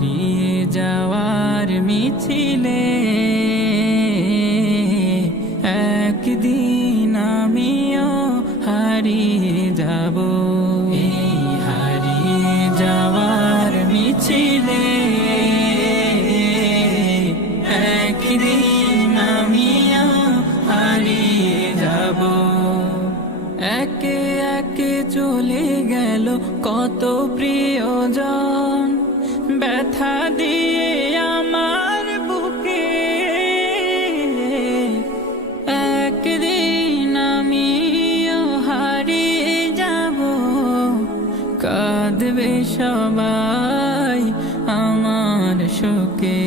হারিয়ে যাওয়ার মিছিলে একদিন আমিও হারিয়ে যাব। এই হারিয়ে যাওয়ার মিছিলে একদিন আমিও হারিয়ে যাব। একে একে চলে গেল কত প্রিয়জন, ব্যথা দিয়ে আমার বুকে। একদিন আমিও হারিয়ে যাব, কাঁদবে সবাই আমার শোকে।